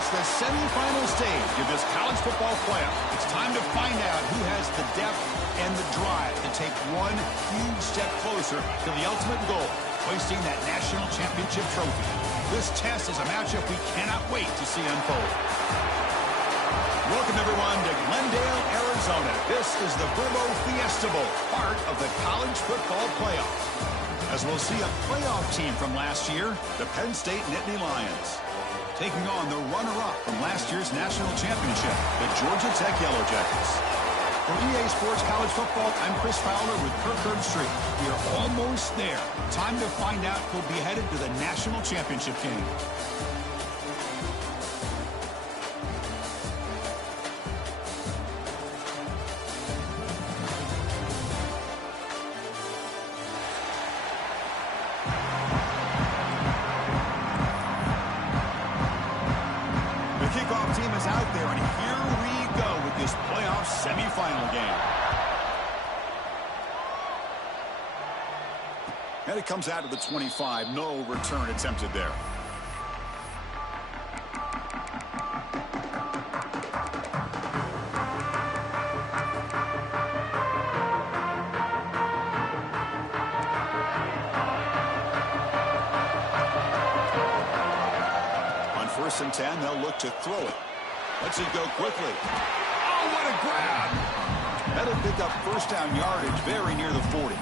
reached the semifinal stage of this college football playoff. It's time to find out who has the depth and the drive to take one huge step closer to the ultimate goal, hoisting that national championship trophy. This test is a matchup we cannot wait to see unfold. Welcome, everyone, to Glendale, Arizona. This is the Fiesta Bowl, part of the college football playoff. As we'll see a playoff team from last year, the Penn State Nittany Lions, taking on the runner-up from last year's national championship, the Georgia Tech Yellow Jackets. For EA Sports College Football, I'm Chris Fowler with Kirk Herbstreit. We are almost there. Time to find out who'll be headed to the national championship game. Kickoff team is out there, and here we go with this playoff semifinal game. And it comes out of the 25. No return attempted there. First and 10, they'll look to throw it. Let's it go quickly. Oh, what a grab! That'll pick up first down yardage very near the 40.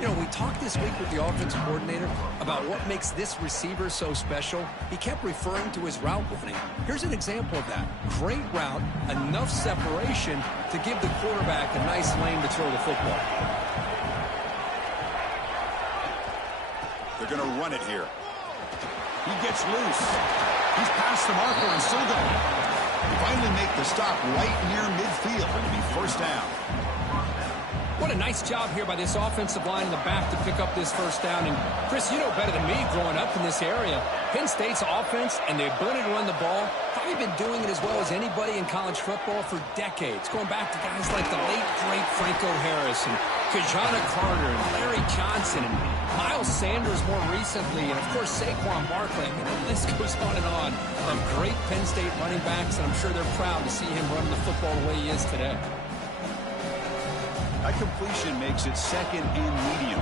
You know, we talked this week with the offensive coordinator about what makes this receiver so special. He kept referring to his route running. Here's an example of that. Great route, enough separation to give the quarterback a nice lane to throw the football. They're going to run it here. He gets loose. He's past the marker and still going. They finally make the stop right near midfield. It'll be first down. What a nice job here by this offensive line in the back to pick up this first down. And, Chris, you know better than me growing up in this area. Penn State's offense and the ability to run the ball, probably been doing it as well as anybody in college football for decades. Going back to guys like the late, great Franco Harris and Kajana Carter and Larry Johnson and Miles Sanders more recently, and, of course, Saquon Barkley. I mean, the list goes on and on of great Penn State running backs, and I'm sure they're proud to see him run the football the way he is today. That completion makes it second and medium.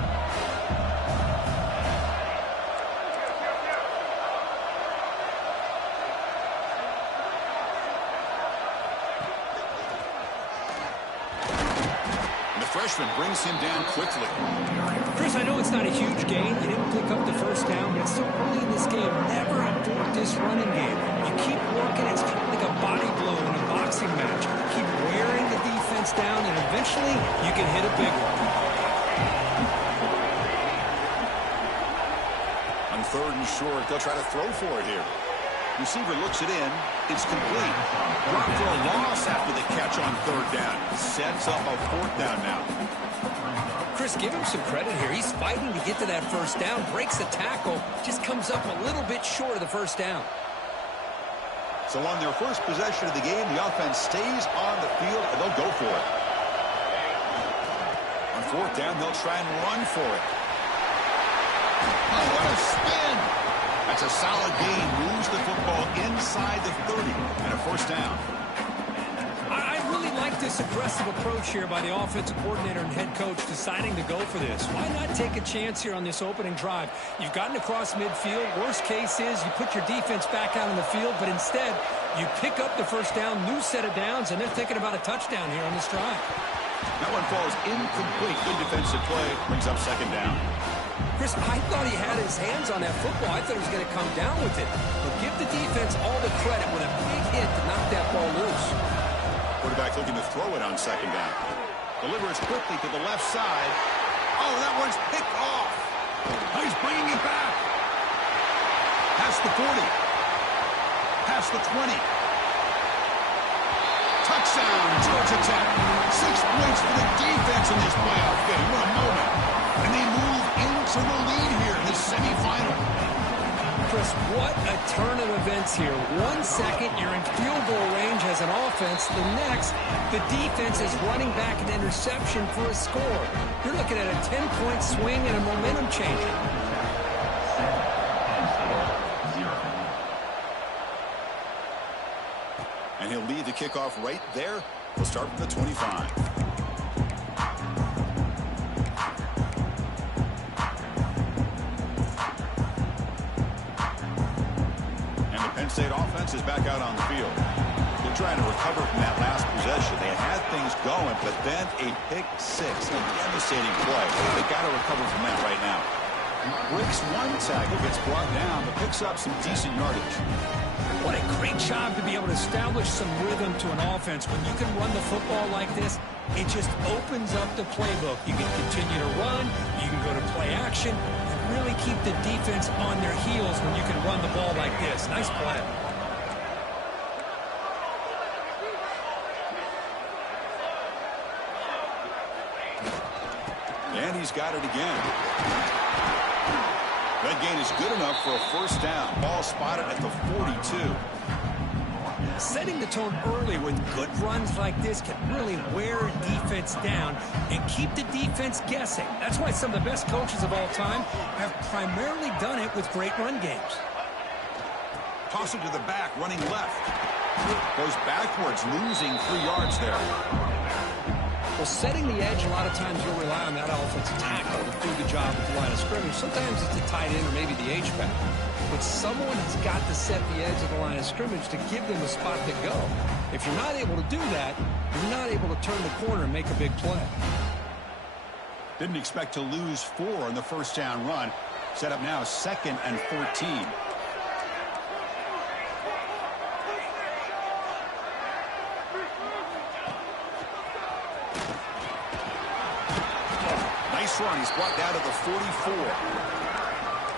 And the freshman brings him down quickly. Chris, I know it's not a huge gain. You didn't pick up the first down, but it's so early in this game. Never abort this running game. You keep working. It's kind of like a body blow in a boxing match. Keep wearing the defense down, and eventually you can hit a big one. On third and short, they'll try to throw for it here. Receiver looks it in. It's complete. Dropped for a loss after the catch on third down. Sets up a fourth down now. Chris, give him some credit here. He's fighting to get to that first down, breaks the tackle, just comes up a little bit short of the first down. So on their first possession of the game, the offense stays on the field, and they'll go for it. On fourth down, they'll try and run for it. Oh, what a spin! That's a solid gain. Moves the football inside the 30 and a first down. I really like this aggressive approach here by the offensive coordinator and head coach deciding to go for this. Why not take a chance here on this opening drive? You've gotten across midfield. Worst case is you put your defense back out on the field, but instead you pick up the first down, new set of downs, and they're thinking about a touchdown here on this drive. That one falls incomplete. Good defensive play. Brings up second down. Chris, I thought he had his hands on that football. I thought he was going to come down with it. But give the defense all the credit with a big hit to knock that ball loose. Quarterback looking to throw it on second down. Delivers quickly to the left side. Oh, that one's picked off. Oh, he's bringing it back. Past the 40. Past the 20. Touchdown, Georgia Tech. 6 points for the defense in this playoff game. What a moment. And they move into the lead here in the semifinal. Chris, what a turn of events here. 1 second, you're in field goal range as an offense. The next, the defense is running back an interception for a score. You're looking at a 10-point swing and a momentum changer. kickoff right there. We'll start from the 25. And the Penn State offense is back out on the field. They're trying to recover from that last possession. They had things going, but then a pick six, a devastating play. They got to recover from that right now. Breaks one tackle, gets brought down, but picks up some decent yardage. What a great job to be able to establish some rhythm to an offense. When you can run the football like this, it just opens up the playbook. You can continue to run, you can go to play action, and really keep the defense on their heels when you can run the ball like this. Nice play. And he's got it again. That gain is good enough for a first down. Ball spotted at the 42. Setting the tone early with good runs like this can really wear a defense down and keep the defense guessing. That's why some of the best coaches of all time have primarily done it with great run games. Toss it to the back, running left. Goes backwards, losing 3 yards there. Well, setting the edge, a lot of times you'll rely on that offensive tackle to do the job at the line of scrimmage. Sometimes it's a tight end or maybe the H-back. But someone has got to set the edge of the line of scrimmage to give them a spot to go. If you're not able to do that, you're not able to turn the corner and make a big play. Didn't expect to lose 4 on the first down run. Set up now 2nd and 14. Run. He's brought down to the 44.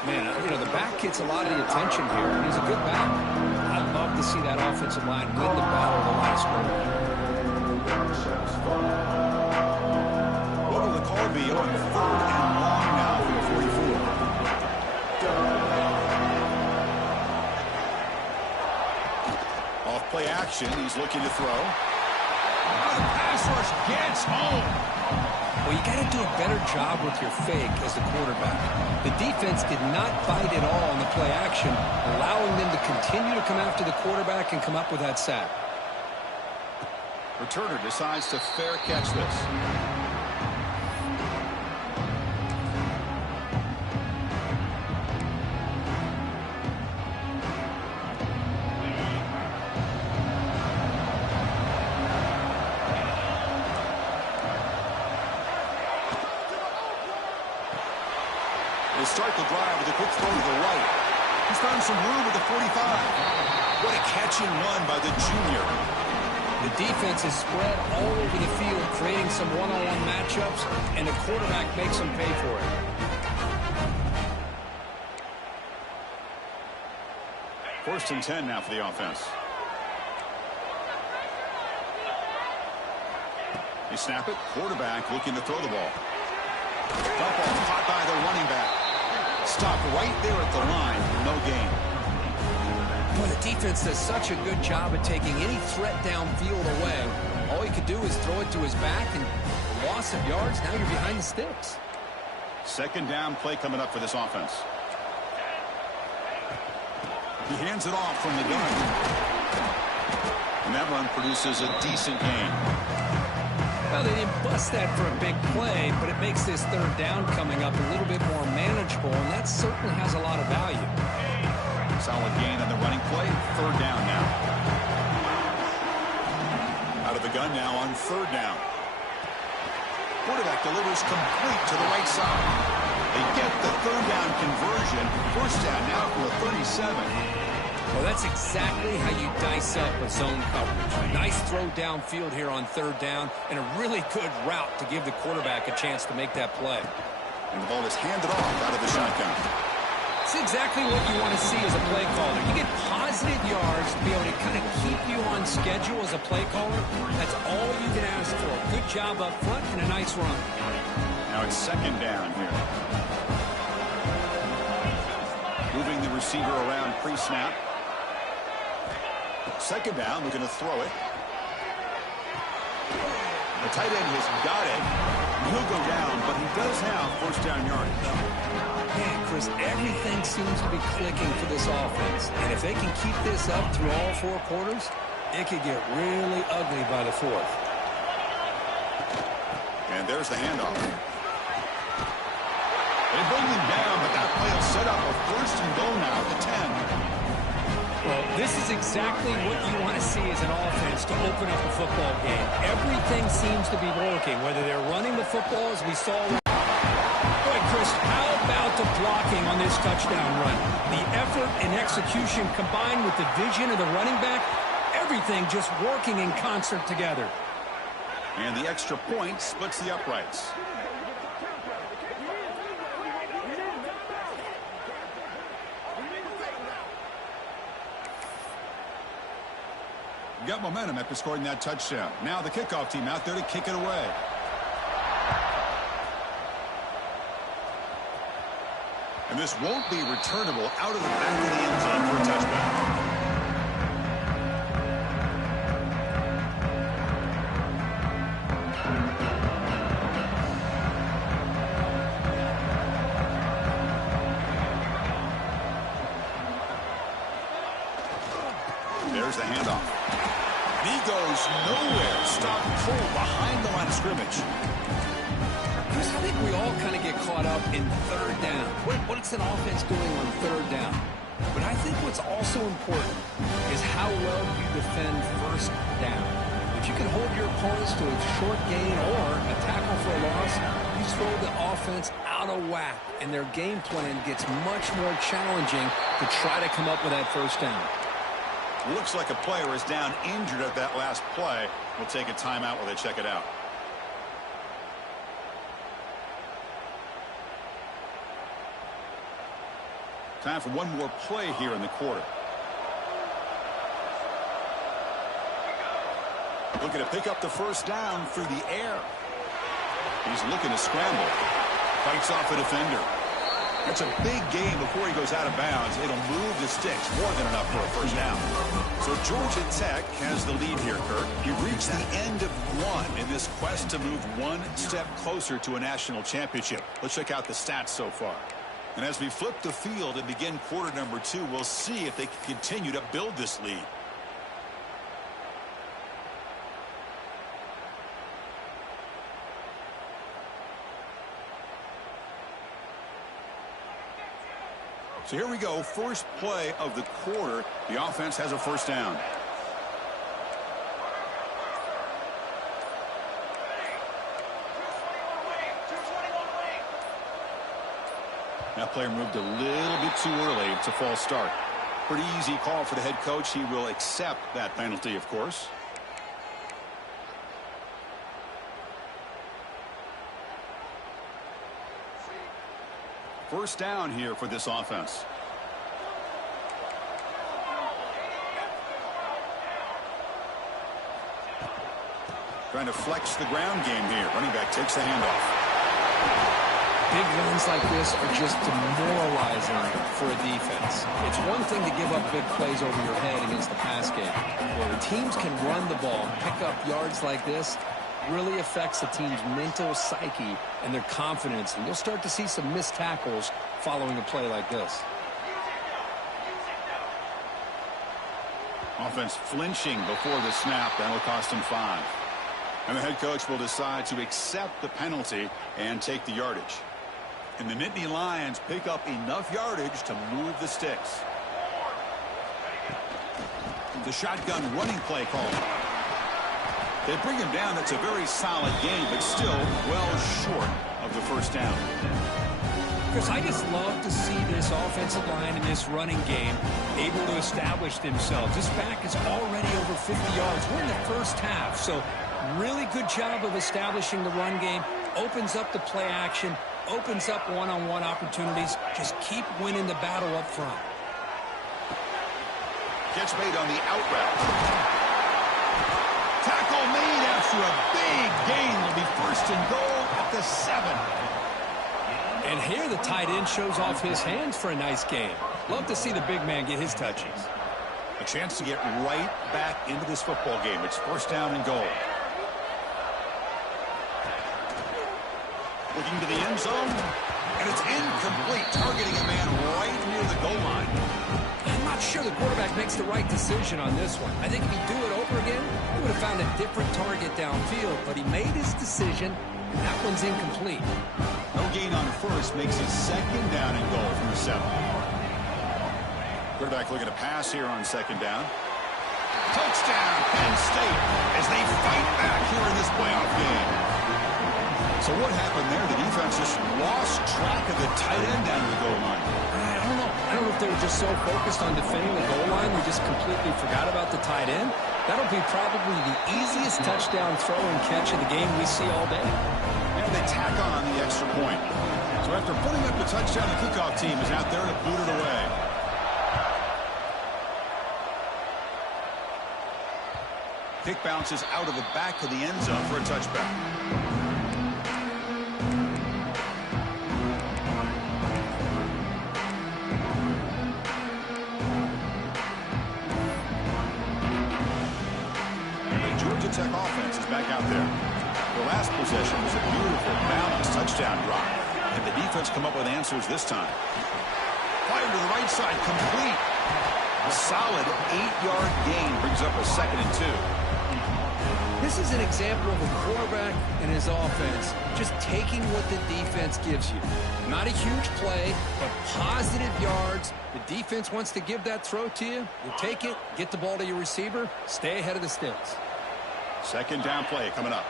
Man, you know, the back gets a lot of the attention here. He's a good back. I'd love to see that offensive line win the battle of the line of scrimmage. What will the call be on 3rd and long now for the 44? Off play action. He's looking to throw. The pass rush gets home. Well, you got to do a better job with your fake as the quarterback. The defense did not bite at all on the play action, allowing them to continue to come after the quarterback and come up with that sack. Returner decides to fair catch this. They start the drive with a quick throw to the right. He's found some room at the 45. What a catch and run by the junior. The defense is spread all over the field, creating some one-on-one matchups, and the quarterback makes them pay for it. First and 10 now for the offense. They snap it. Quarterback looking to throw the ball. Dump ball caught by the running back. Stopped right there at the line. No gain. Boy, the defense does such a good job at taking any threat downfield away. All he could do is throw it to his back, and loss of yards, now you're behind the sticks. 2nd down play coming up for this offense. He hands it off from the gun. And that run produces a decent gain. Well, they didn't bust that for a big play, but it makes this 3rd down coming up a little bit more manageable, and that certainly has a lot of value. Solid gain on the running play. 3rd down now. Out of the gun now on 3rd down. Quarterback delivers complete to the right side. They get the 3rd down conversion. First down now for a 37. Well, that's exactly how you dice up a zone coverage. Nice throw downfield here on 3rd down, and a really good route to give the quarterback a chance to make that play. And the ball is handed off out of the shotgun. It's exactly what you want to see as a play caller. You get positive yards to be able to kind of keep you on schedule as a play caller. That's all you can ask for. Good job up front and a nice run. Now it's 2nd down here. Moving the receiver around pre-snap. 2nd down, looking to throw it. The tight end has got it. He'll go down, but he does have first down yardage. Man, Chris, everything seems to be clicking for this offense. And if they can keep this up through all 4 quarters, It could get really ugly by the fourth. And there's the handoff. They bring him down, but that play will set up a first and goal now at the 10. Well, this is exactly what you want to see as an offense to open up a football game. Everything seems to be working, whether they're running the football as we saw. Boy, Chris, how about the blocking on this touchdown run? The effort and execution combined with the vision of the running back, everything just working in concert together. And the extra point splits the uprights. Got momentum after scoring that touchdown. Now the kickoff team out there to kick it away. And this won't be returnable out of the back of the end zone for a touchback. There's the handoff. He goes nowhere. Stop cold behind the line of scrimmage. Chris, I think we all kind of get caught up in third down. What's an offense doing on third down? But I think what's also important is how well you defend first down. If you can hold your opponents to a short gain or a tackle for a loss, you throw the offense out of whack, and their game plan gets much more challenging to try to come up with that first down. Looks like a player is down injured at that last play. We'll take a timeout while they check it out. Time for one more play here in the quarter. Looking to pick up the first down through the air. He's looking to scramble. Fights off a defender. That's a big gain before he goes out of bounds. It'll move the sticks, more than enough for a first down. So Georgia Tech has the lead here, Kirk. You've reached the end of one in this quest to move one step closer to a national championship. Let's check out the stats so far. And as we flip the field and begin quarter number 2, we'll see if they can continue to build this lead. So here we go, first play of the quarter. The offense has a first down. That player moved a little bit too early. It's a false start. Pretty easy call for the head coach. He will accept that penalty, of course. First down here for this offense. Trying to flex the ground game here. Running back takes the handoff. Big runs like this are just demoralizing for a defense. It's one thing to give up big plays over your head against the pass game. Well, the teams can run the ball, pick up yards like this, really affects the team's mental psyche and their confidence. And you'll start to see some missed tackles following a play like this. Offense flinching before the snap. That'll cost him 5. And the head coach will decide to accept the penalty and take the yardage. And the Nittany Lions pick up enough yardage to move the sticks. The shotgun running play call. They bring him down. That's a very solid game, but still well short of the first down. Chris, I just love to see this offensive line in this running game able to establish themselves. This back is already over 50 yards. We're in the first half, so really good job of establishing the run game. Opens up the play action, opens up one-on-one opportunities. Just keep winning the battle up front. Gets made on the out route. Tackle made after a big gain. Will be first and goal at the 7. And here the tight end shows off his hands for a nice game. Love to see the big man get his touches. A chance to get right back into this football game. It's first down and goal. Looking to the end zone. And it's incomplete, targeting a man right near the goal line. I'm not sure the quarterback makes the right decision on this one. I think if he'd do it over again, he would have found a different target downfield, but he made his decision, and that one's incomplete. No gain on first makes it second down and goal from the 7. Quarterback looking to pass here on second down. Touchdown, Penn State, as they fight back here in this playoff game. So what happened there? The defense just lost track of the tight end down to the goal line. I don't know. I don't know if they were just so focused on defending the goal line, they just completely forgot about the tight end. That'll be probably the easiest touchdown throw and catch of the game we see all day. And they tack on the extra point. So after putting up the touchdown, the kickoff team is out there to boot it away. Kick bounces out of the back of the end zone for a touchback. Tech offense is back out there. The last possession was a beautiful, balanced touchdown drive. And the defense come up with answers this time. Fired to the right side, complete. A solid 8-yard gain brings up a 2nd and 2. This is an example of a quarterback and his offense just taking what the defense gives you. Not a huge play, but positive yards. The defense wants to give that throw to you. You take it, get the ball to your receiver, stay ahead of the sticks. Second down play coming up.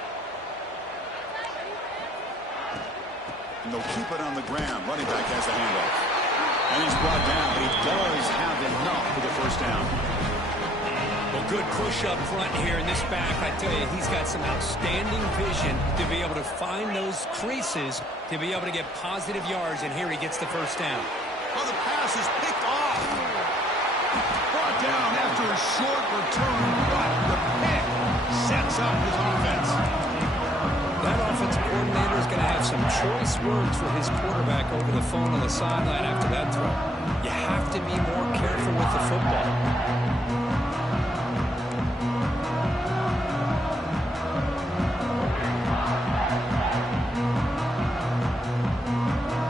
And they'll keep it on the ground. Running back has the handoff. And he's brought down. He does have enough for the first down. Well, good push up front here in this back. I tell you, he's got some outstanding vision to be able to find those creases, to be able to get positive yards, and here he gets the first down. Oh, the pass is picked off. Brought down after a short return, but the pick sets up his offense. That offensive coordinator is going to have some choice words for his quarterback over the phone on the sideline after that throw. You have to be more careful with the football.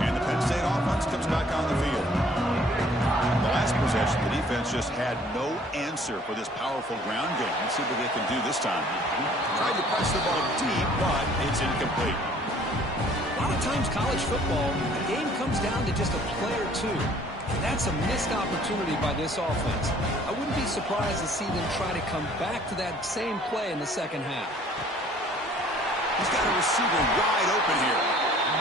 And the Penn State offense comes back on the field. The last possession, the defense just had no answer for this powerful ground game. Let's see what they can do this time. Tried to press the ball deep, but it's incomplete. A lot of times college football, the game comes down to just a play or two. And that's a missed opportunity by this offense. I wouldn't be surprised to see them try to come back to that same play in the second half. He's got a receiver wide open here.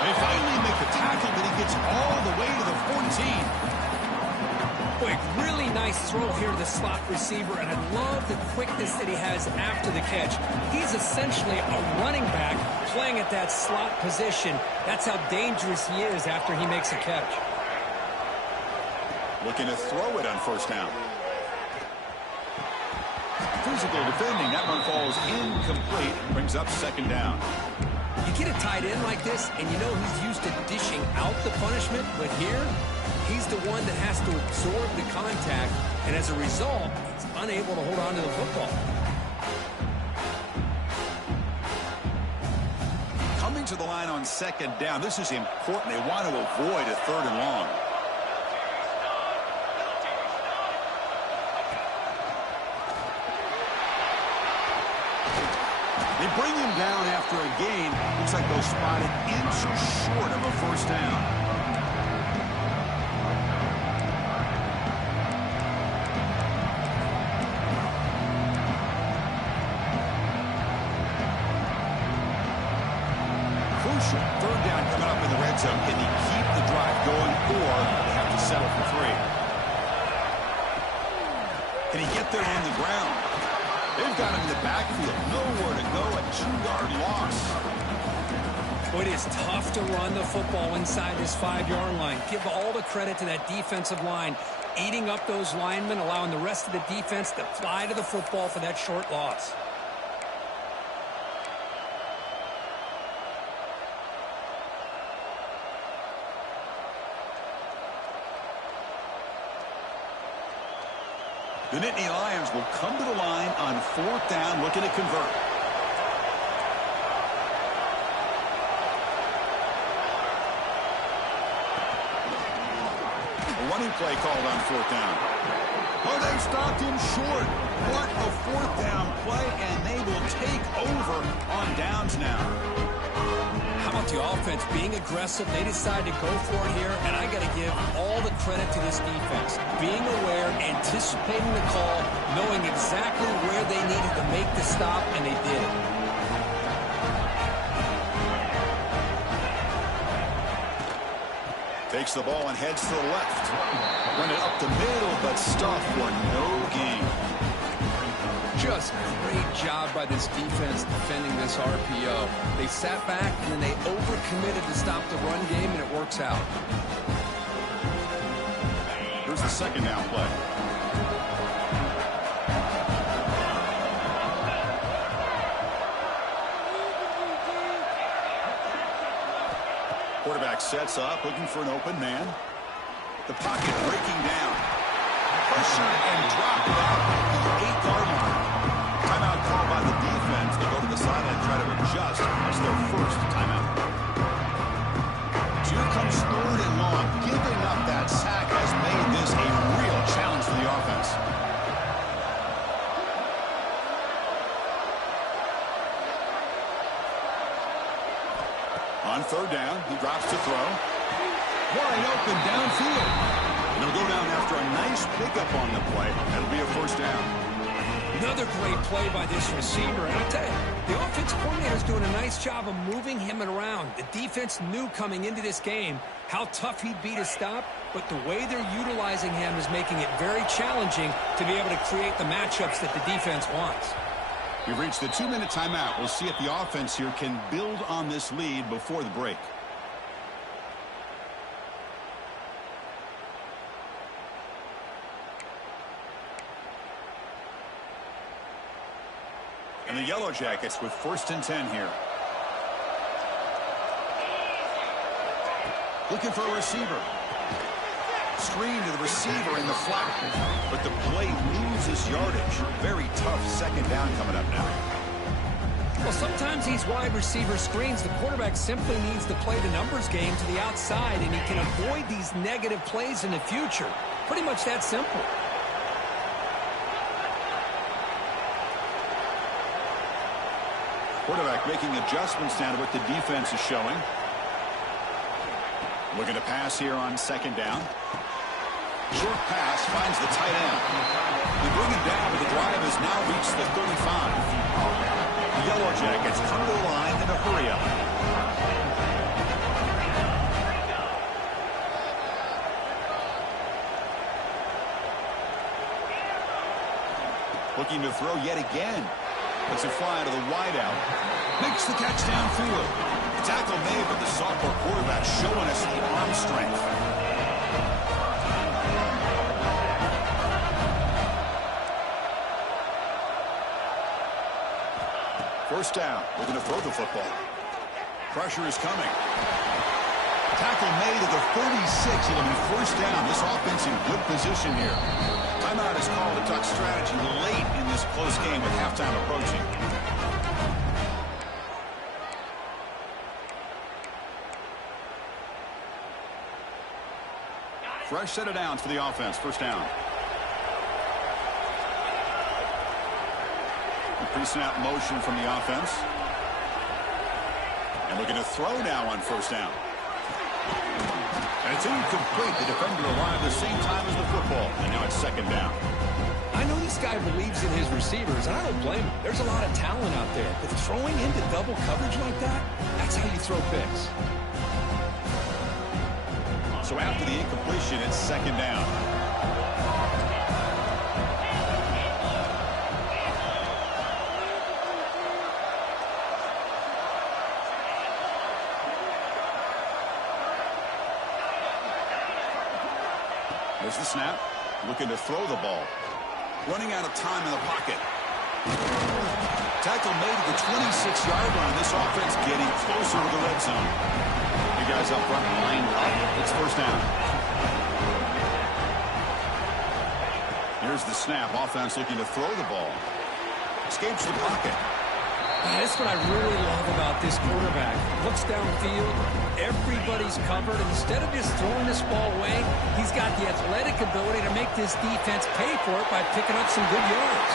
They finally make the tackle, but he gets all the way to the 14. Boy, really nice throw here to the slot receiver, and I love the quickness that he has after the catch. He's essentially a running back playing at that slot position. That's how dangerous he is after he makes a catch. Looking to throw it on first down. Physical defending. That one falls incomplete. Brings up second down. You get a tight end like this, and you know he's used to dishing out the punishment, but here, he's the one that has to absorb the contact, and as a result, he's unable to hold on to the football. Coming to the line on second down. This is important. They want to avoid a 3rd and long. They bring him down after a gain. Looks like they'll spot an inch short of a first down. Crucial. 3rd down coming up in the red zone. Can he keep the drive going, or they have to settle for 3? Can he get there on the ground? They've got him in the backfield. Nowhere to go. A 2-yard loss. Well, it is tough to run the football inside this 5-yard line. Give all the credit to that defensive line, eating up those linemen, allowing the rest of the defense to fly to the football for that short loss. The Nittany Lions will come to the line on 4th down, looking to convert. New play called on fourth down. Oh, they stopped him short. What a fourth down play, and they will take over on downs now. How about the offense being aggressive? They decide to go for it here, and I got to give all the credit to this defense. Being aware, anticipating the call, knowing exactly where they needed to make the stop, and they did it. Takes the ball and heads to the left. Run it up the middle, but stuffed for no gain. Just great job by this defense defending this RPO. They sat back, and then they overcommitted to stop the run game, and it works out. Here's the second down play. Quarterback sets up, looking for an open man. The pocket breaking down. Pressure and drop back at the 8-yard line. Timeout called by the defense. They go to the sideline and try to adjust. That's their first timeout. Here comes third and long. Giving up that sack has made this a real challenge for the offense. On third down, he drops to throw. Wide open downfield. And he'll go down after a nice pickup on the play. That'll be a first down. Another great play by this receiver. And I tell you, the offense coordinator is doing a nice job of moving him around. The defense knew coming into this game how tough he'd be to stop, but the way they're utilizing him is making it very challenging to be able to create the matchups that the defense wants. We've reached the 2-minute timeout. We'll see if the offense here can build on this lead before the break. And the Yellow Jackets with 1st and 10 here. Looking for a receiver. Screen to the receiver in the flat. But the play loses yardage. Very tough second down coming up now. Well, sometimes these wide receiver screens, the quarterback simply needs to play the numbers game to the outside, and he can avoid these negative plays in the future. Pretty much that simple. Quarterback making adjustments now to what the defense is showing. Looking to pass here on second down. Short pass finds the tight end. They bring him down, but the drive has now reached the 35. The Yellow Jackets come to the line in a hurry up. Looking to throw yet again. Lets it fly to the wideout. Makes the catch downfield. The tackle made, but the sophomore quarterback showing us the arm strength. First down. Looking to throw the football. Pressure is coming. Tackle made at the 36. It'll be first down. This offense in good position here. Timeout is called to talk strategy late in this close game with halftime approaching. Fresh set of downs for the offense. First down. Pre-snap motion from the offense. And looking to throw now on first down. And it's incomplete. The defender arrived the same time as the football. And now it's second down. I know this guy believes in his receivers, and I don't blame him. There's a lot of talent out there. But throwing into double coverage like that, that's how you throw picks. So after the incompletion, it's second down. There's the snap. Looking to throw the ball. Running out of time in the pocket. Tackle made at the 26-yard line. This offense getting closer to the red zone. You guys up front lined up. It's first down. Here's the snap. Offense looking to throw the ball. Escapes the pocket. That's what I really love about this quarterback. Looks downfield, everybody's covered. Instead of just throwing this ball away, he's got the athletic ability to make this defense pay for it by picking up some good yards.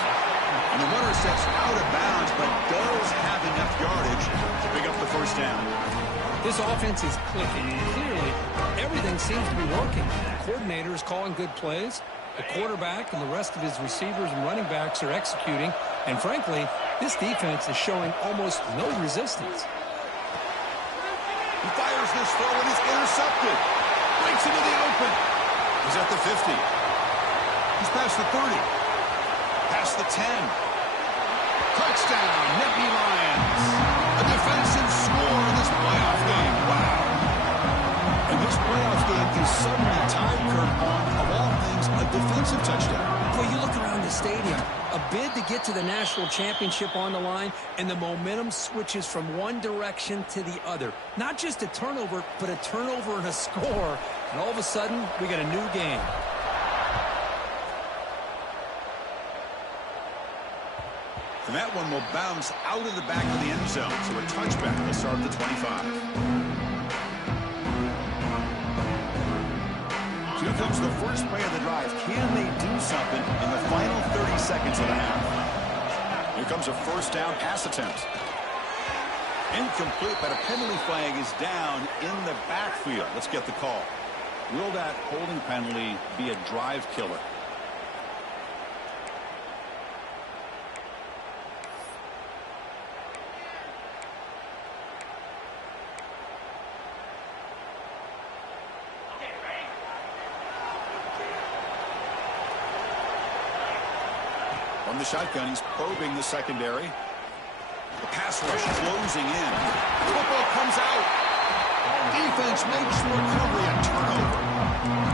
And the runner steps out of bounds, but does have enough yardage to pick up the first down. This offense is clicking, and clearly everything seems to be working. The coordinator is calling good plays. The quarterback and the rest of his receivers and running backs are executing. And frankly, this defense is showing almost no resistance. He fires this throw and it's intercepted. Breaks into the open. He's at the 50. He's past the 30. Past the 10. Touchdown, Nittany Lions. A defensive score in this playoff game. Wow. And this playoff game is suddenly tied, Kurt, on, of all things, a defensive touchdown. Well, you look around the stadium, a bid to get to the national championship on the line, and the momentum switches from one direction to the other. Not just a turnover, but a turnover and a score. And all of a sudden, we got a new game. And that one will bounce out of the back of the end zone. So a touchback will start at the 25. Here comes the first play of the drive. Can they do something in the final 30 seconds of the half? Here comes a first down pass attempt. Incomplete, but a penalty flag is down in the backfield. Let's get the call. Will that holding penalty be a drive killer? From the shotgun, he's probing the secondary. The pass rush closing in. Football comes out. Defense makes the recovery and turnover.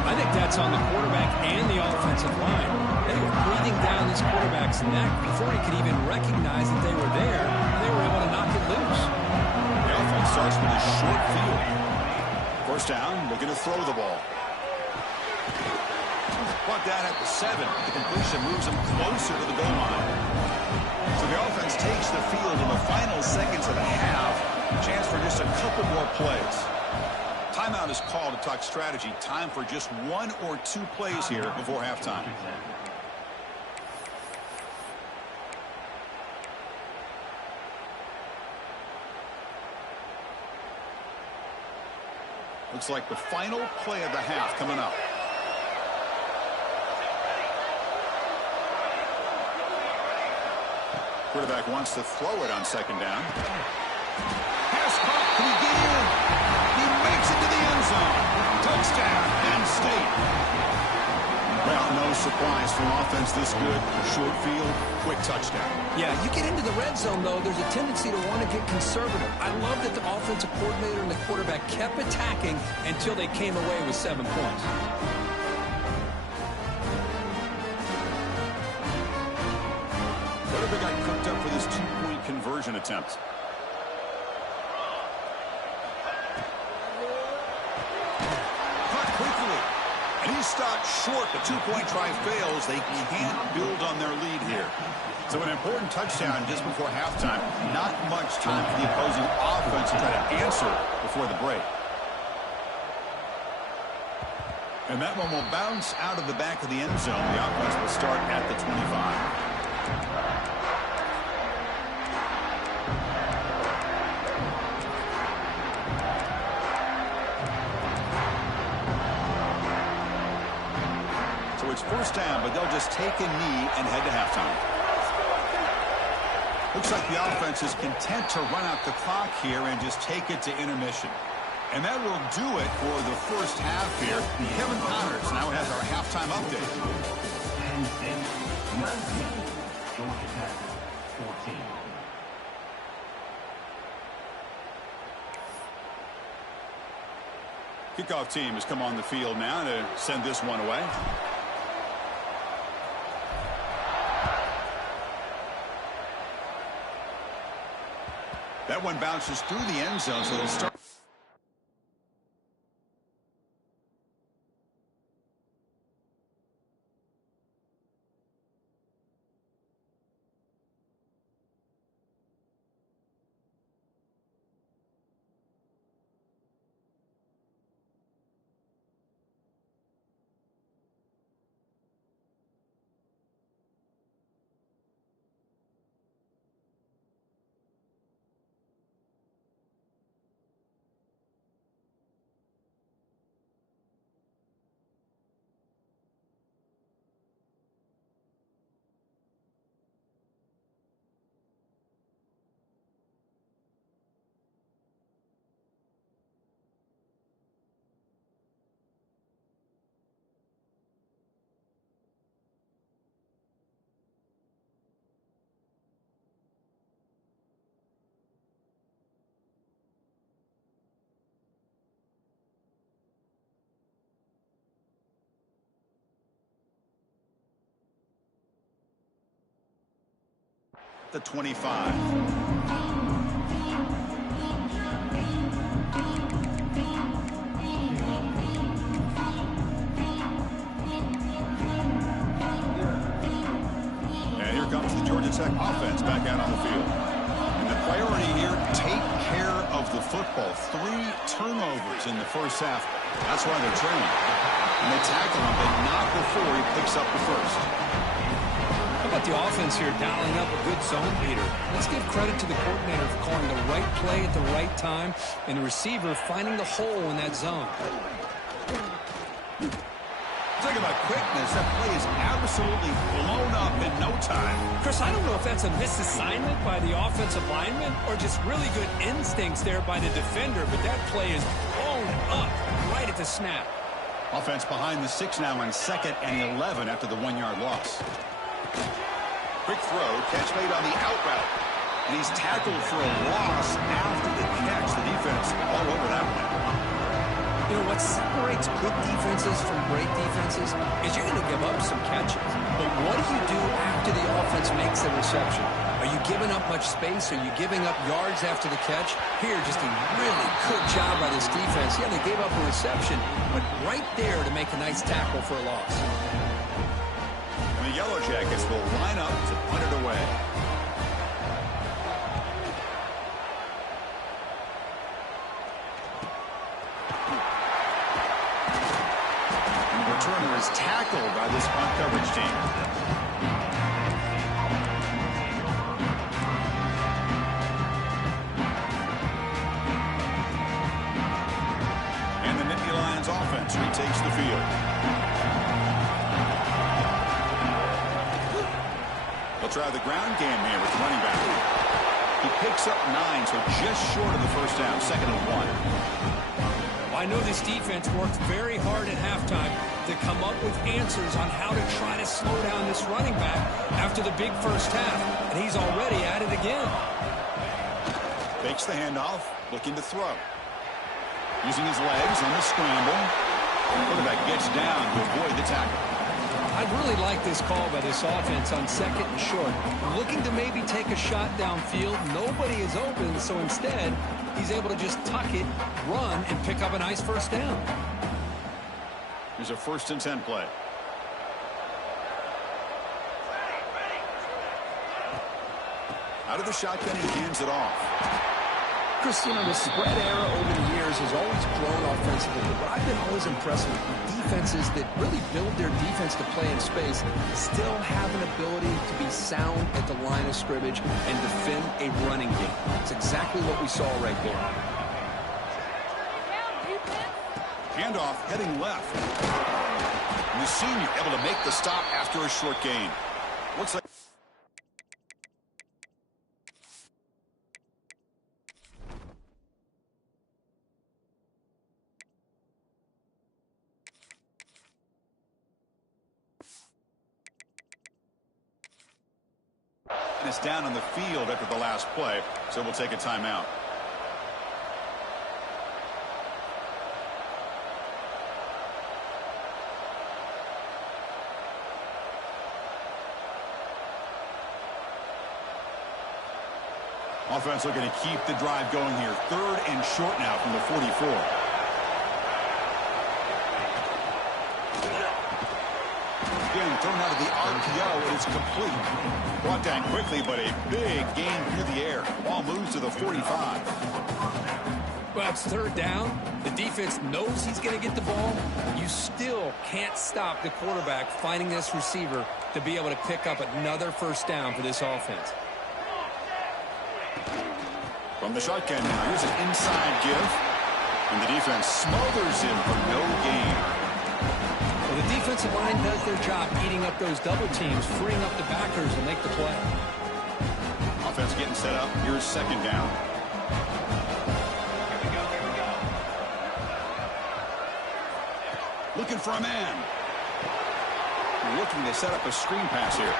I think that's on the quarterback and the offensive line. They were breathing down this quarterback's neck before he could even recognize that they were there. They were able to knock it loose. The offense starts with a short field. First down, looking to throw the ball. Brought down at the 7. The completion moves him closer to the goal line. So the offense takes the field in the final seconds of the half. Chance for just a couple more plays. Timeout is called to talk strategy. Time for just one or two plays here before halftime. Looks like the final play of the half coming up. Quarterback wants to throw it on second down. Pass caught. Can he get in? He makes it to the end zone. Touchdown, Penn State. Well, no surprise from offense this good. Short field, quick touchdown. Yeah, you get into the red zone, though, there's a tendency to want to get conservative. I love that the offensive coordinator and the quarterback kept attacking until they came away with 7 points. What have they got cooked up for this two-point conversion attempt? Caught quickly. And he stopped short. The two-point try fails. They can't build on their lead here. So an important touchdown just before halftime. Not much time for the opposing offense to try to answer before the break. And that one will bounce out of the back of the end zone. The offense will start at the 25. So it's first down, but they'll just take a knee and head to halftime. Looks like the offense is content to run out the clock here and just take it to intermission. And that will do it for the first half here. Kevin Connors now has our halftime update. Kickoff team has come on the field now to send this one away. That one bounces through the end zone, so they'll start. the 25. And here comes the Georgia Tech offense back out on the field. And the priority here, take care of the football. 3 turnovers in the first half. That's why they're training. And they tackle him, but not before he picks up the first. How about the offense here dialing up a good zone beater? Let's give credit to the coordinator for calling the right play at the right time and the receiver finding the hole in that zone. Talk about quickness. That play is absolutely blown up in no time. Chris, I don't know if that's a misassignment by the offensive lineman or just really good instincts there by the defender, but that play is blown up right at the snap. Offense behind the 6 now on 2nd and 11 after the 1-yard loss. Quick throw, catch made on the out route. And he's tackled for a loss after the catch. The defense all over that one. You know, what separates good defenses from great defenses is you're going to give up some catches. But what do you do after the offense makes the reception? Are you giving up much space? Are you giving up yards after the catch? Here, just a really good job by this defense. Yeah, they gave up a reception, but right there to make a nice tackle for a loss. And the Yellow Jackets will line up to punt it away. Returner is tackled by this punt coverage team. And the Nittany Lions offense retakes the field. They'll try the ground game here with the running back. He picks up 9, so just short of the first down, 2nd and 1. I know this defense worked very hard at halftime to come up with answers on how to try to slow down this running back after the big first half, and he's already at it again. Fakes the handoff, looking to throw. Using his legs on the scramble. Quarterback gets down to avoid the tackle. I'd really like this call by this offense on 2nd and short. Looking to maybe take a shot downfield. Nobody is open, so instead, he's able to just tuck it, run, and pick up a nice first down. Here's a 1st and 10 play. Out of the shotgun, he hands it off. Chris, you know, the spread era over the years has always grown offensively, but what I've been always impressed with defenses that really build their defense to play in space still have an ability to be sound at the line of scrimmage and defend a running game. It's exactly what we saw right there. Handoff heading left. And the senior able to make the stop after a short gain. Looks like it's down on the field after the last play, so we'll take a timeout. Offense looking to keep the drive going here. 3rd and short now from the 44. Again, thrown out of the RPO, and it's complete. Brought down quickly, but a big gain through the air. Ball moves to the 45. Well, it's 3rd down. The defense knows he's going to get the ball. You still can't stop the quarterback finding this receiver to be able to pick up another first down for this offense. From the shotgun now, here's an inside give. And the defense smothers him for no gain. Well, the defensive line does their job eating up those double teams, freeing up the backers to make the play. Offense getting set up. Here's 2nd down. Looking for a man. Looking to set up a screen pass here.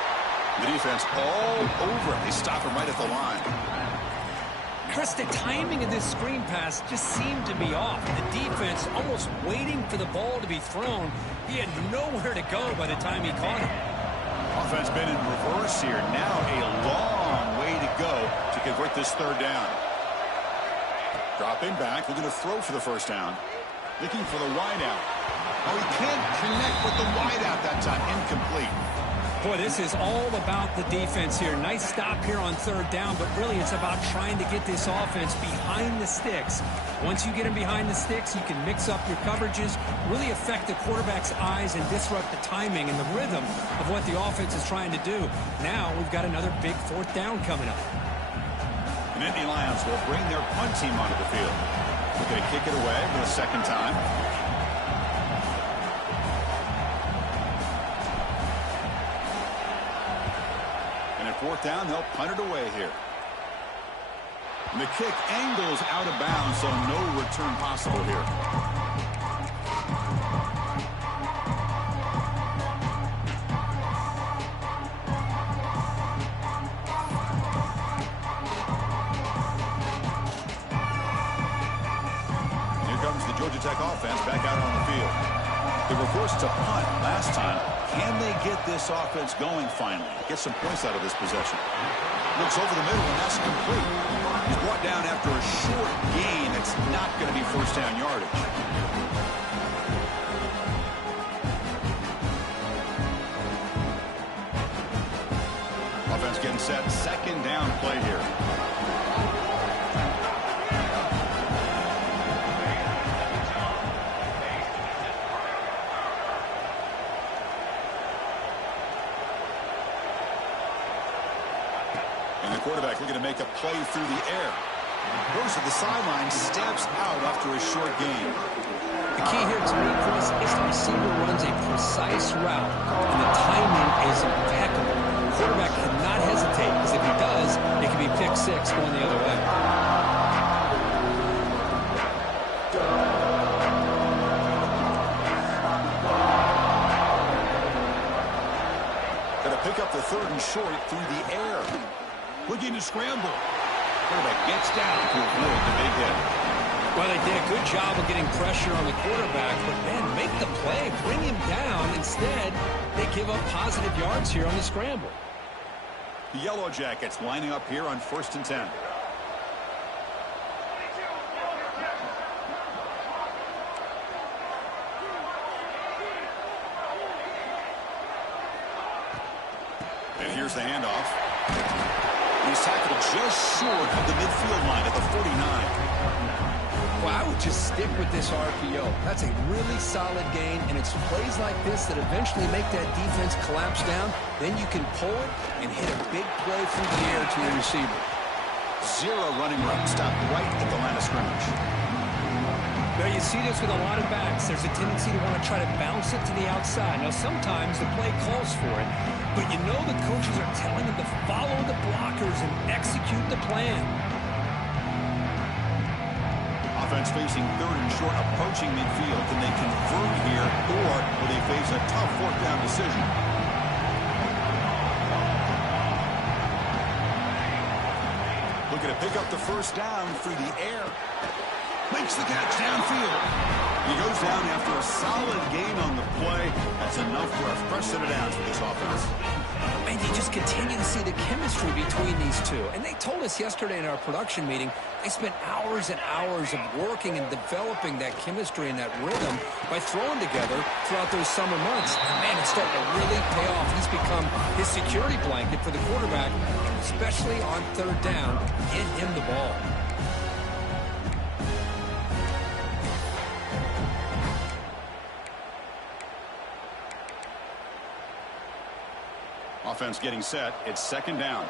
The defense all over it. They stop him right at the line. Chris, the timing of this screen pass just seemed to be off. The defense almost waiting for the ball to be thrown. He had nowhere to go by the time he caught it. Offense been in reverse here. Now a long way to go to convert this third down. Dropping back, looking to throw for the first down. Looking for the wideout. Oh, he can't connect with the wideout that time. Incomplete. Boy, this is all about the defense here. Nice stop here on third down, but really it's about trying to get this offense behind the sticks. Once you get them behind the sticks, you can mix up your coverages, really affect the quarterback's eyes and disrupt the timing and the rhythm of what the offense is trying to do. Now we've got another big fourth down coming up. The Nittany Lions will bring their punt team onto the field. We're going to kick it away for the second time. Fourth down, they'll punt it away here. And the kick angles out of bounds, so no return possible here. Here comes the Georgia Tech offense back out on the field. They were forced to punt last time. Can they get this offense going finally? Get some points out of this possession. Looks over the middle, and that's complete. He's brought down after a short gain. It's not going to be first down yardage. Offense getting set. Second down play here. Quarterback looking to make a play through the air. Goes to the sideline, steps out after a short gain. The key here to me, Chris, is the receiver runs a precise route, and the timing is impeccable. The quarterback cannot hesitate, because if he does, it could be pick six going the other way. Going to pick up the third and short through the air. Looking to scramble. Quarterback gets down to avoid the big hit. Well, they did a good job of getting pressure on the quarterback, but man, make the play, bring him down. Instead, they give up positive yards here on the scramble. The Yellow Jackets lining up here on 1st and 10. And here's the handoff. He's tackled just short of the midfield line at the 49. Well, I would just stick with this RPO. That's a really solid gain, and it's plays like this that eventually make that defense collapse down. Then you can pull it and hit a big play through the air to your receiver. Zero running room. Stopped right at the line of scrimmage. Now, you see this with a lot of backs. There's a tendency to want to try to bounce it to the outside. Now, sometimes the play calls for it, but you know the coaches are telling them to follow the blockers and execute the plan. Offense facing third and short, approaching midfield. Can they convert here, or will they face a tough fourth down decision? Looking to pick up the first down through the air. Makes the catch downfield. He goes down after a solid gain on the play. That's enough for a fresh set of downs for this offense. And you just continue to see the chemistry between these two. And they told us yesterday in our production meeting, they spent hours and hours of working and developing that chemistry and that rhythm by throwing together throughout those summer months. And man, it's starting to really pay off. He's become his security blanket for the quarterback, especially on third down. Get him the ball. Offense getting set. It's second down.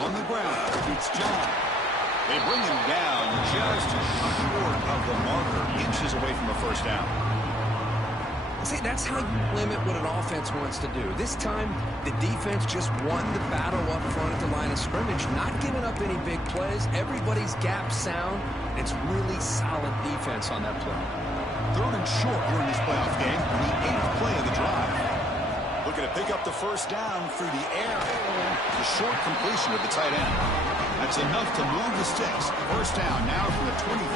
On the ground, it's John. They bring him down just short of the marker, inches away from a first down. See, that's how you limit what an offense wants to do. This time, the defense just won the battle up front at the line of scrimmage, not giving up any big plays. Everybody's gap sound. It's really solid defense on that play. Third and short here in this playoff game. The 8th play of the drive. Looking to pick up the first down through the air. A short completion to the tight end. That's enough to move the sticks. First down now from the 23.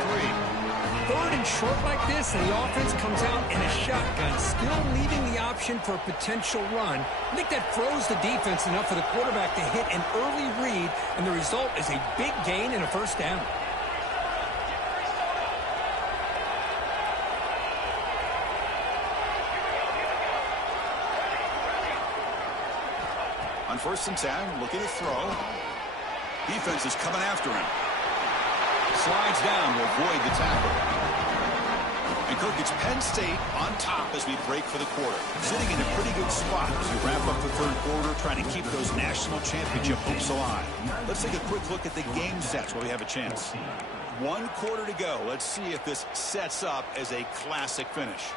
Third and short like this, and the offense comes out in a shotgun, still leaving the option for a potential run. I think that froze the defense enough for the quarterback to hit an early read, and the result is a big gain and a first down. On 1st and 10, looking to throw. Defense is coming after him. Slides down to avoid the tackle. And Kirk, it's Penn State on top as we break for the quarter. Sitting in a pretty good spot as we wrap up the third quarter, trying to keep those national championship hopes alive. Let's take a quick look at the game sets while we have a chance. 1 quarter to go. Let's see if this sets up as a classic finish.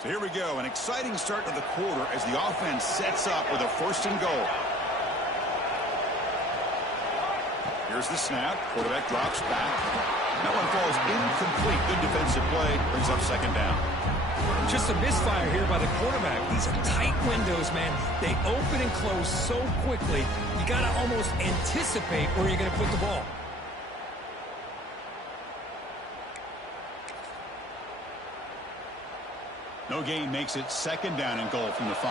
So here we go, an exciting start to the quarter as the offense sets up with a 1st and goal. Here's the snap. Quarterback drops back. That one falls incomplete. Good defensive play. Brings up 2nd down. Just a misfire here by the quarterback. These are tight windows, man. They open and close so quickly. You got to almost anticipate where you're going to put the ball. No gain makes it 2nd down and goal from the 5.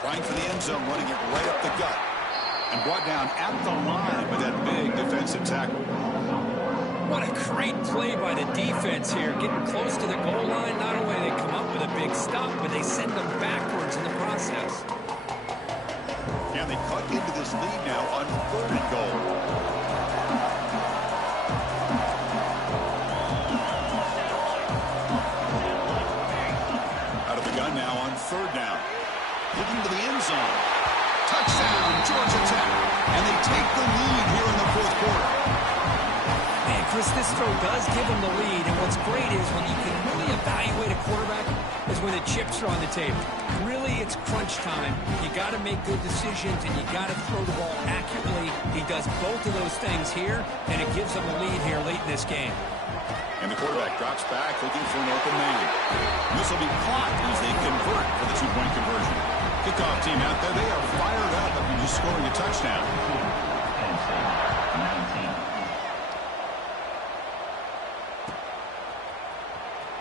Trying for the end zone, running it right up the gut. And brought down at the line with that big defensive tackle. What a great play by the defense here. Getting close to the goal line, not only do they come up with a big stop, but they send them backwards in the process. And they cut into this lead now on 3rd and goal. Out of the gun now on 3rd down. Looking to the end zone. Touchdown, Georgia Tech. And they take the lead here in the 4th quarter. Man, Chris, this throw does give them the lead. And what's great is when you can really evaluate a quarterback is when the chips are on the table. Really, it's crunch time. You got to make good decisions, and you got to throw the ball accurately. He does both of those things here, and it gives them the lead here late in this game. And the quarterback drops back, looking for an open man. This will be caught as they convert for the 2-point conversion. Kickoff team out there, they are fired up after just scoring a touchdown.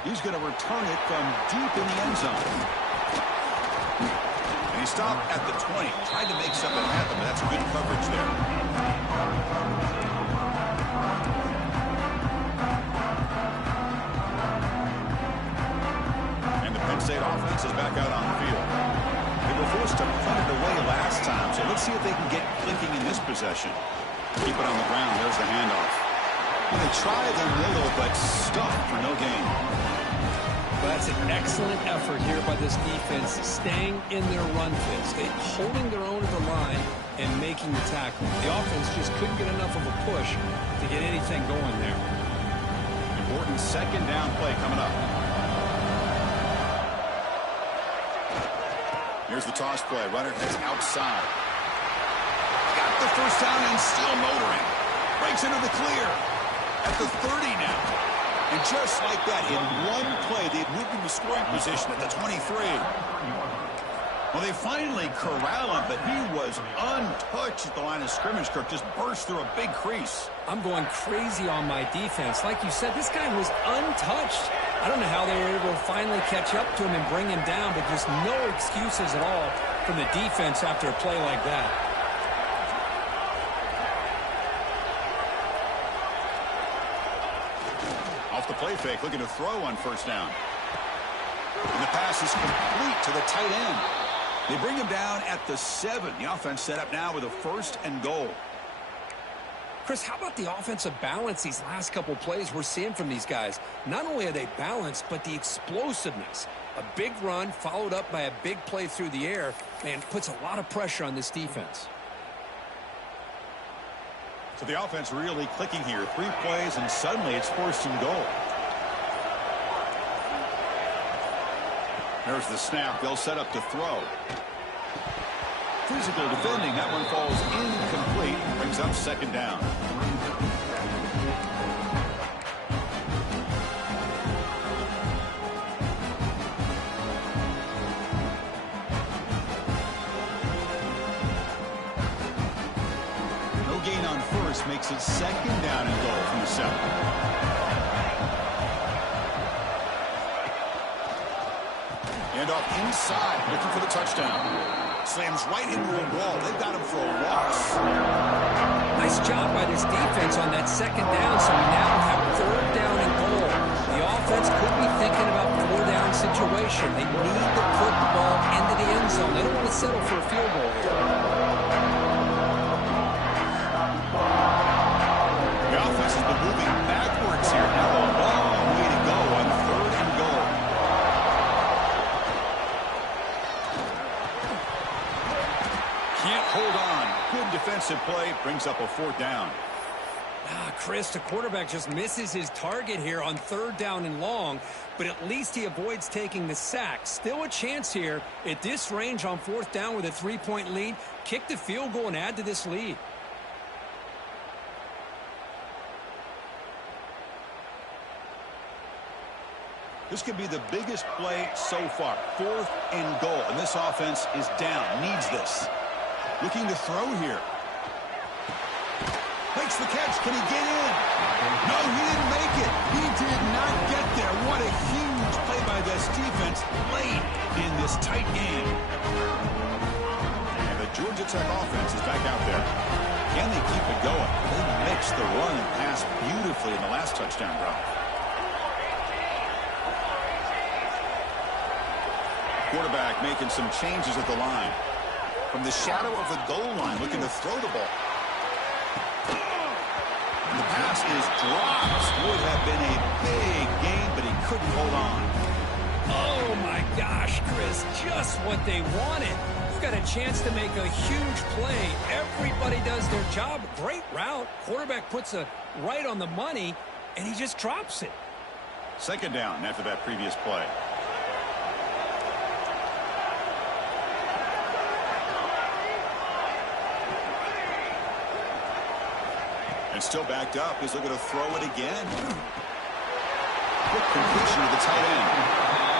He's going to return it from deep in the end zone. And he stopped at the 20. Tried to make something happen, but that's good coverage there. And the Penn State offense is back out on the field. They were forced to punt it away last time, so let's see if they can get clicking in this possession. Keep it on the ground. There's the handoff. And they try the middle, but stuffed for no gain. Well, that's an excellent effort here by this defense, staying in their run fist. They holding their own at the line and making the tackle. The offense just couldn't get enough of a push to get anything going there. Important 2nd down play coming up. Here's the toss play. Runner heads outside. Got the first down and still motoring. Breaks into the clear. At the 30 now. And just like that, in one play, they've moved into scoring position at the 23. Well, they finally corral him, but he was untouched at the line of scrimmage. Kirk just burst through a big crease. I'm going crazy on my defense. Like you said, this guy was untouched. I don't know how they were able to finally catch up to him and bring him down, but just no excuses at all from the defense after a play like that. Off the play fake, looking to throw on 1st down. And the pass is complete to the tight end. They bring him down at the 7. The offense set up now with a 1st and goal. Chris, how about the offensive balance these last couple plays we're seeing from these guys? Not only are they balanced, but the explosiveness. A big run followed up by a big play through the air, and puts a lot of pressure on this defense. So the offense really clicking here. 3 plays, and suddenly it's 1st and goal. There's the snap. They'll set up to throw. Physical defending. That one falls incomplete. Brings up second down. No gain on first. Makes it second down and goal from the 7. And off inside, looking for the touchdown. Slams right into a wall. They've got him for a loss. Nice job by this defense on that second down, so we now have third down and goal. The offense could be thinking about four-down situation. They need to put the ball into the end zone. They don't want to settle for a field goal here. The offense has been moving backwards here. Now a long way to go on third and goal. Can't hold on. Good defensive play. Brings up a fourth down. Chris, the quarterback just misses his target here on third down and long, but at least he avoids taking the sack. Still a chance here at this range on fourth down with a 3-point lead. Kick the field goal and add to this lead. This could be the biggest play so far. Fourth and goal. And this offense is down. Needs this. Looking to throw here. Makes the catch. Can he get in? No, he didn't make it. He did not get there. What a huge play by this defense late in this tight game. And the Georgia Tech offense is back out there. Can they keep it going? They mixed the run and pass beautifully in the last touchdown drive. Quarterback making some changes at the line. From the shadow of the goal line, looking to throw the ball. The pass is dropped. Would have been a big game, but he couldn't hold on. Oh, my gosh, Chris, just what they wanted. You've got a chance to make a huge play. Everybody does their job. Great route. Quarterback puts it right on the money, and he just drops it. Second down after that previous play. And still backed up. He's looking to throw it again. Quick completion to the tight end.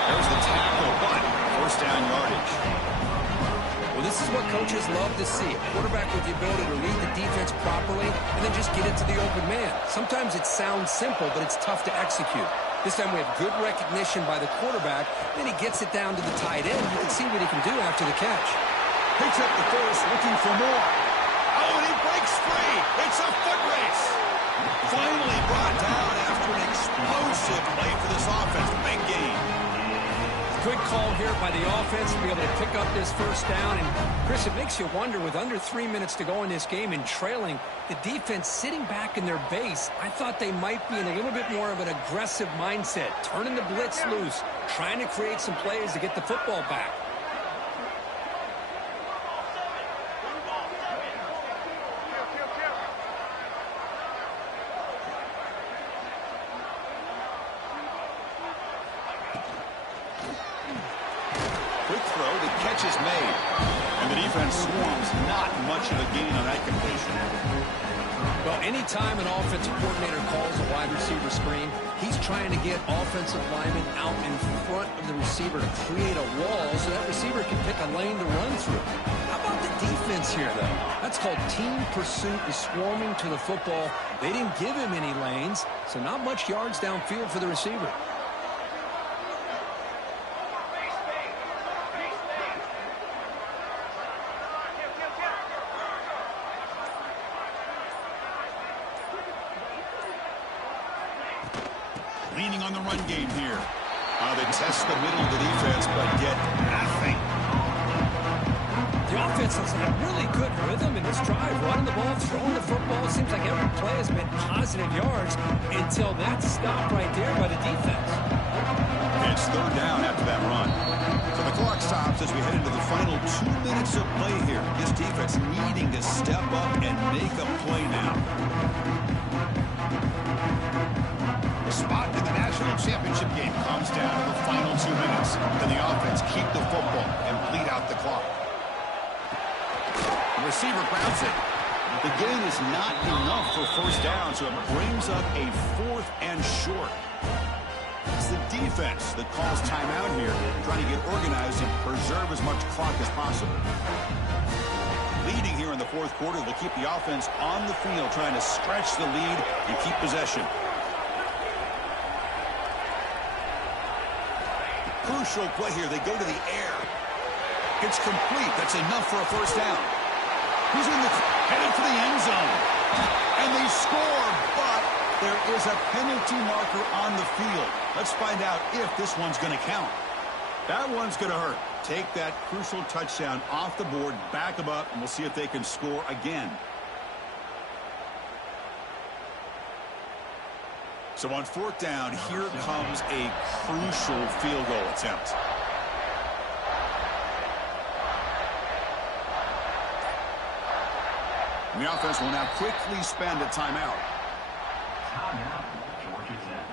There's the tackle, but first down yardage. Well, this is what coaches love to see. A quarterback with the ability to read the defense properly and then just get it to the open man. Sometimes it sounds simple, but it's tough to execute. This time we have good recognition by the quarterback. Then he gets it down to the tight end. You can see what he can do after the catch. Picks up the force, looking for more. Oh, and he breaks free. It's a foot race. Finally brought down after an explosive play for this offense. Big game. Good call here by the offense to be able to pick up this first down. And, Chris, it makes you wonder, with under 3 minutes to go in this game and trailing, the defense sitting back in their base, I thought they might be in a little bit more of an aggressive mindset, turning the blitz loose, trying to create some plays to get the football back. Is made, and the defense swarms. Not much of a gain on that completion. Well, anytime an offensive coordinator calls a wide receiver screen, he's trying to get offensive linemen out in front of the receiver to create a wall so that receiver can pick a lane to run through. How about the defense here, though? That's called team pursuit and swarming to the football. They didn't give him any lanes, so not much yards downfield for the receiver. Leaning on the run game here. They test the middle of the defense, but get nothing. The offense has had really good rhythm in this drive. Running the ball, throwing the football. It seems like every play has been positive yards until that stop right there by the defense. It's third down after that run. So the clock stops as we head into the final 2 minutes of play here. This defense needing to step up and make a play now. The spot in the national championship game comes down to the final 2 minutes. Can the offense keep the football and bleed out the clock? The receiver grabs it. The gain is not enough for first down, so it brings up a 4th and short. It's the defense that calls timeout here, trying to get organized and preserve as much clock as possible. Leading here in the 4th quarter, they'll keep the offense on the field, trying to stretch the lead and keep possession. Crucial play here. They go to the air. It's complete. That's enough for a first down. He's headed for the end zone. And they score, but there is a penalty marker on the field. Let's find out if this one's going to count. That one's going to hurt. Take that crucial touchdown off the board, back them up, and we'll see if they can score again. So on 4th down, here comes a crucial field goal attempt. And the offense will now quickly spend a timeout. Timeout, Georgia Tech.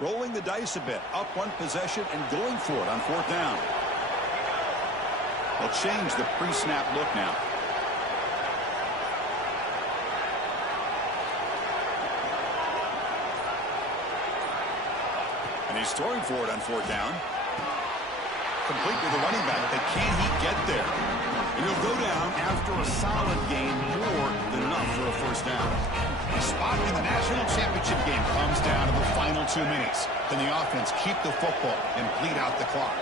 Rolling the dice a bit, up one possession and going for it on 4th down. They'll change the pre-snap look now. And he's throwing for it on 4th down. Complete with the running back, but can he get there? And he'll go down after a solid gain, more than enough for a first down. The spot in the national championship game comes down to the final 2 minutes. Can the offense keep the football and bleed out the clock?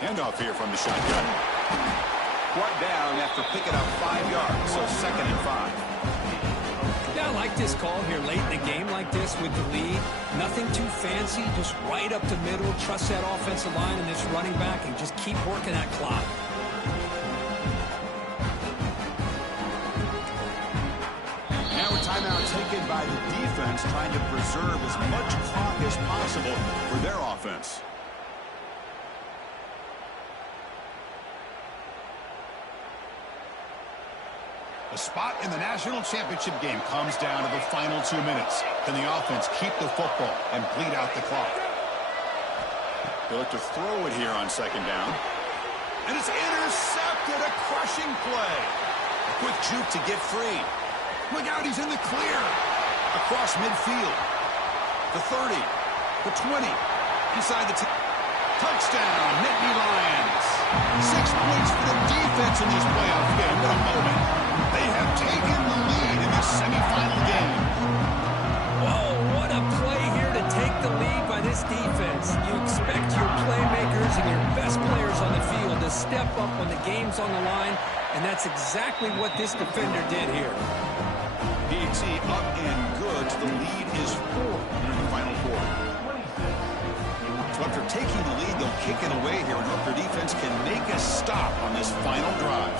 Handoff here from the shotgun. Brought down after picking up 5 yards, so 2nd and 5. Yeah, I like this call here late in the game like this with the lead. Nothing too fancy, just right up the middle. Trust that offensive line and this running back and just keep working that clock. Now a timeout taken by the defense, trying to preserve as much clock as possible for their offense. The spot in the national championship game comes down to the final 2 minutes. Can the offense keep the football and bleed out the clock? They look to throw it here on 2nd down. And it's intercepted, a crushing play. A quick juke to get free. Look out, he's in the clear. Across midfield. The 30, the 20, inside the touchdown, Nittany Lions. 6 points for the defense in this playoff game. What a moment. They have taken the lead in this semifinal game. Whoa, what a play here to take the lead by this defense. You expect your playmakers and your best players on the field to step up when the game's on the line, and that's exactly what this defender did here. PAT up and good. The lead is 4 in the final quarter. So after taking the lead, they'll kick it away here and hope their defense can make a stop on this final drive.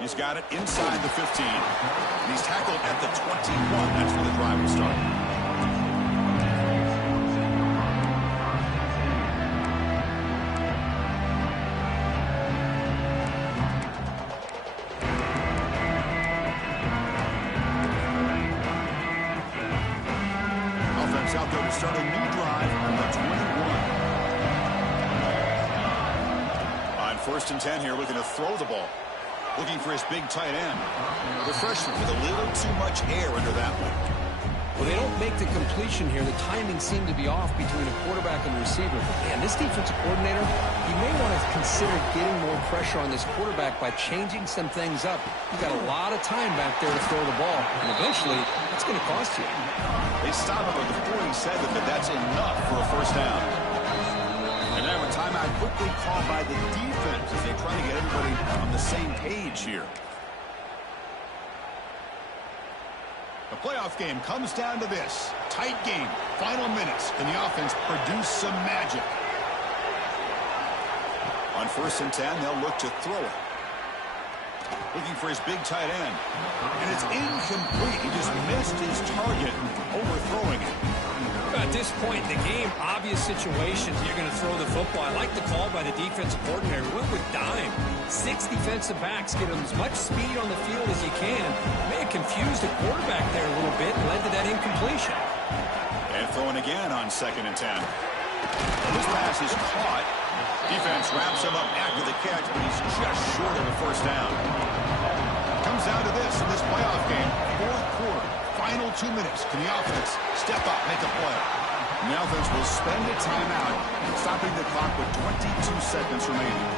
He's got it inside the 15. And he's tackled at the 21. That's where the drive will start. Offense out there to start a new drive on the 21. On 1st and 10 here, looking to throw the ball. Looking for his big tight end. The freshman with a little too much air under that one. Well, they don't make the completion here. The timing seemed to be off between a quarterback and receiver. And this defensive coordinator, he may want to consider getting more pressure on this quarterback by changing some things up. You've got a lot of time back there to throw the ball. And eventually, it's going to cost you. They stop him at the 47, but that's enough for a first down. And now a timeout quickly called by the defense as they try to get everybody on the same page here. The playoff game comes down to this. Tight game. Final minutes. Can the offense produce some magic? On 1st and 10, they'll look to throw it. Looking for his big tight end. And it's incomplete. He just missed his target, overthrowing it. At this point in the game, obvious situations, you're going to throw the football. I like the call by the defensive coordinator. Went with dime. 6 defensive backs get as much speed on the field as you can. May have confused the quarterback there a little bit and led to that incompletion. And throwing again on 2nd and 10. This pass is caught. Defense wraps him up after the catch, but he's just short of the 1st down. Comes down to this in this playoff game. 4th quarter. Final 2 minutes. Can the offense step up, make a play? And the offense will spend a timeout, stopping the clock with 22 seconds remaining.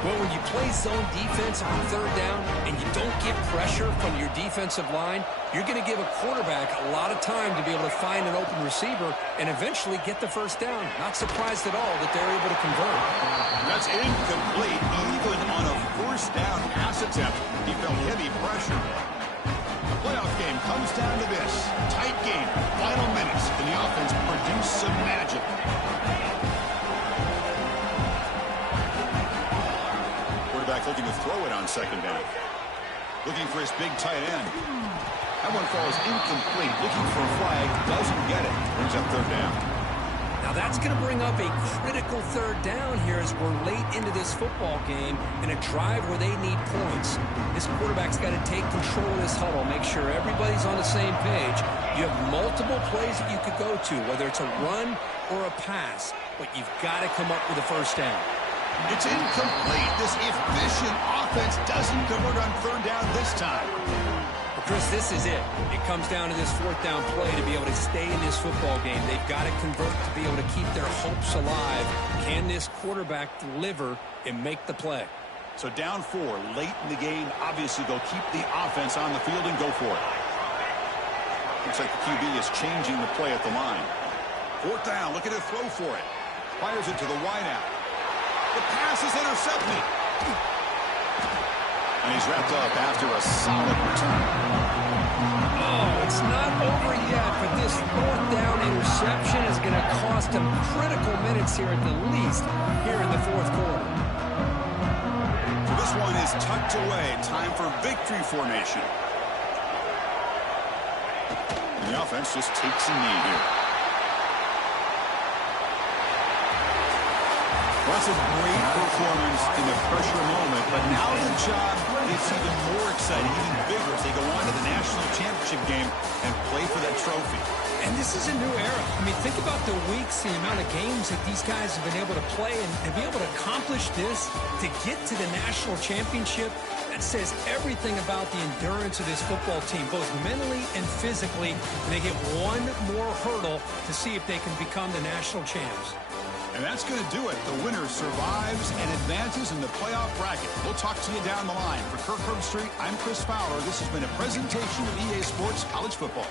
Well, when you play zone defense on 3rd down and you don't get pressure from your defensive line, you're going to give a quarterback a lot of time to be able to find an open receiver and eventually get the 1st down. Not surprised at all that they're able to convert. That's incomplete. Even on a 1st down pass attempt, he felt heavy pressure. The playoff game comes down to this. Tight game. Final minutes. Can the offense produce some magic? Quarterback looking to throw it on 2nd down. Looking for his big tight end. That one falls incomplete. Looking for a flag. Doesn't get it. Brings up 3rd down. Now that's going to bring up a critical 3rd down here as we're late into this football game in a drive where they need points. This quarterback's got to take control of this huddle, make sure everybody's on the same page. You have multiple plays that you could go to, whether it's a run or a pass, but you've got to come up with a 1st down. It's incomplete. This efficient offense doesn't convert on 3rd down this time. But Chris, this is it. It comes down to this 4th down play to be able to stay in this football game. They've got to convert to be able to keep their hopes alive. Can this quarterback deliver and make the play? So down 4, late in the game. Obviously, they'll keep the offense on the field and go for it. Looks like the QB is changing the play at the line. 4th down. Look at it throw for it. Fires it to the wideout. The pass is intercepted. And he's wrapped up after a solid return. Oh, it's not over yet, but this 4th down interception is going to cost him critical minutes here at the least here in the 4th quarter. So this one is tucked away. Time for victory formation. And the offense just takes a knee here. That's a great performance in the pressure moment, but now the job is even more exciting, even bigger as they go on to the national championship game and play for that trophy. And this is a new era. I mean, think about the weeks, the amount of games that these guys have been able to play, and to be able to accomplish this, to get to the national championship, that says everything about the endurance of this football team, both mentally and physically. And they get one more hurdle to see if they can become the national champs. And that's going to do it. The winner survives and advances in the playoff bracket. We'll talk to you down the line. For Kirk Herbstreit, I'm Chris Fowler. This has been a presentation of EA Sports College Football.